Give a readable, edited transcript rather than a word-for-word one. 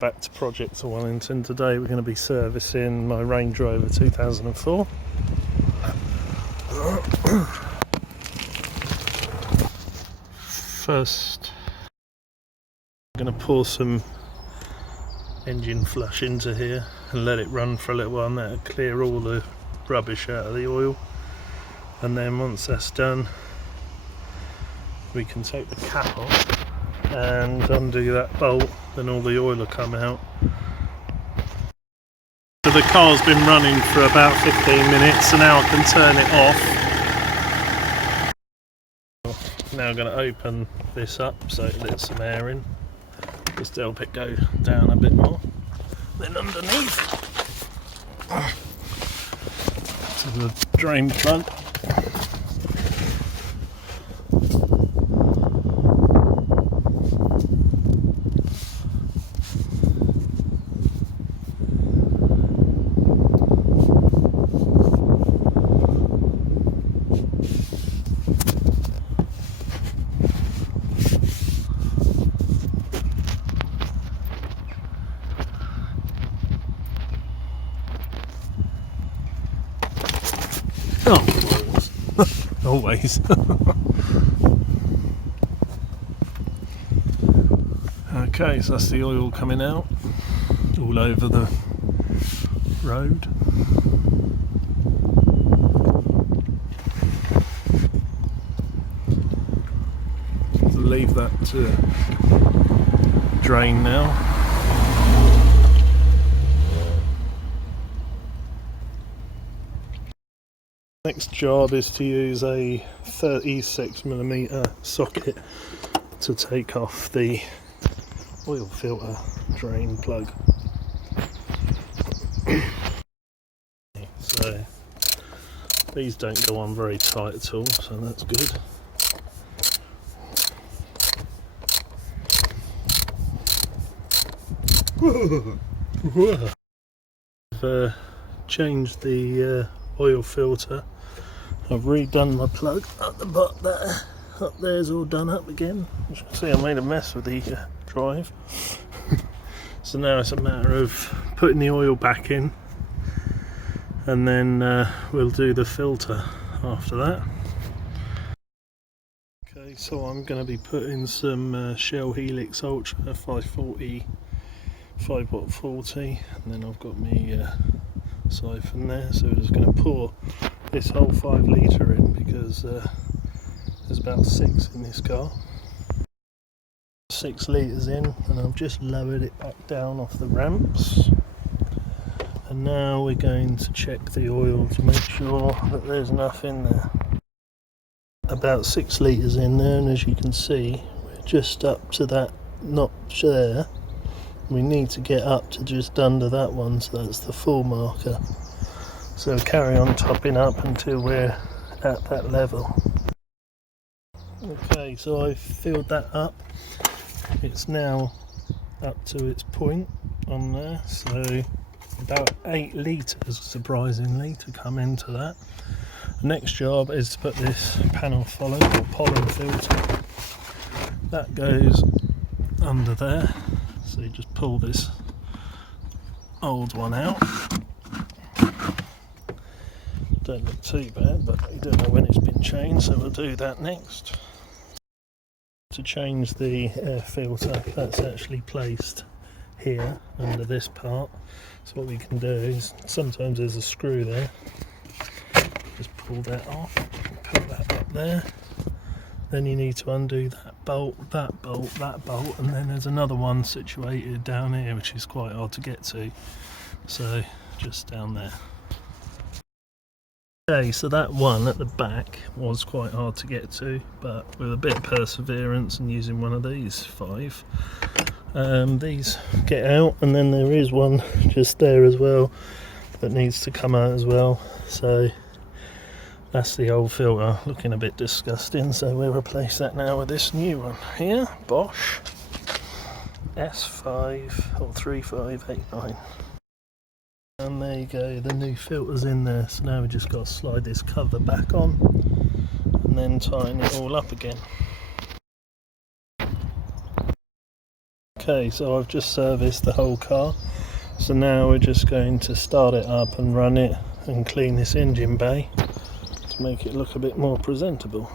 Back to Project Wellington. Today we're going to be servicing my Range Rover 2004. First I'm going to pour some engine flush into here and let it run for a little while, and that'll clear all the rubbish out of the oil. And then once that's done, we can take the cap off and undo that bolt, then all the oil will come out. So the car's been running for about 15 minutes, so now I can turn it off. Now I'm going to open this up so it lets some air in, just to help it go down a bit more. Then underneath to the drain plug. Oh, always. Okay, so that's the oil coming out all over the road. So leave that to drain now. Next job is to use a 36mm socket to take off the oil filter drain plug. So these don't go on very tight at all, so that's good. I've changed the oil filter. I've redone my plug at the bottom there. Up there's all done up again. As you can see, I made a mess with the drive. So now it's a matter of putting the oil back in, and then we'll do the filter after that. Okay, so I'm going to be putting some Shell Helix Ultra 540 5watt 40, and then I've got my siphon there, so we're just going to pour this whole 5 litre in, because there's about 6 in this car. 6 litres in, and I've just lowered it back down off the ramps, and now we're going to check the oil to make sure that there's enough in there. About 6 litres in there, and as you can see, we're just up to that notch there. We need to get up to just under that one, so that's the full marker. So carry on topping up until we're at that level. Okay, so I've filled that up. It's now up to its point on there, so about 8 litres surprisingly to come into that. The next job is to put this panel follow or pollen filter. That goes under there, so you just pull this old one out. Don't look too bad, but you don't know when it's been changed, so we'll do that next. To change the air filter, that's actually placed here under this part. So what we can do is, sometimes there's a screw there, just pull that off, put that up there. Then you need to undo that bolt, that bolt, that bolt, and then there's another one situated down here which is quite hard to get to, so just down there. Okay, so that one at the back was quite hard to get to, but with a bit of perseverance and using one of these 5, these get out, and then there is one just there as well that needs to come out as well. So that's the old filter, looking a bit disgusting, so we'll replace that now with this new one here, Bosch S5 or 3589. And there you go, the new filter's in there, so now we just got to slide this cover back on and then tighten it all up again. Okay, so I've just serviced the whole car, so now we're just going to start it up and run it and clean this engine bay to make it look a bit more presentable.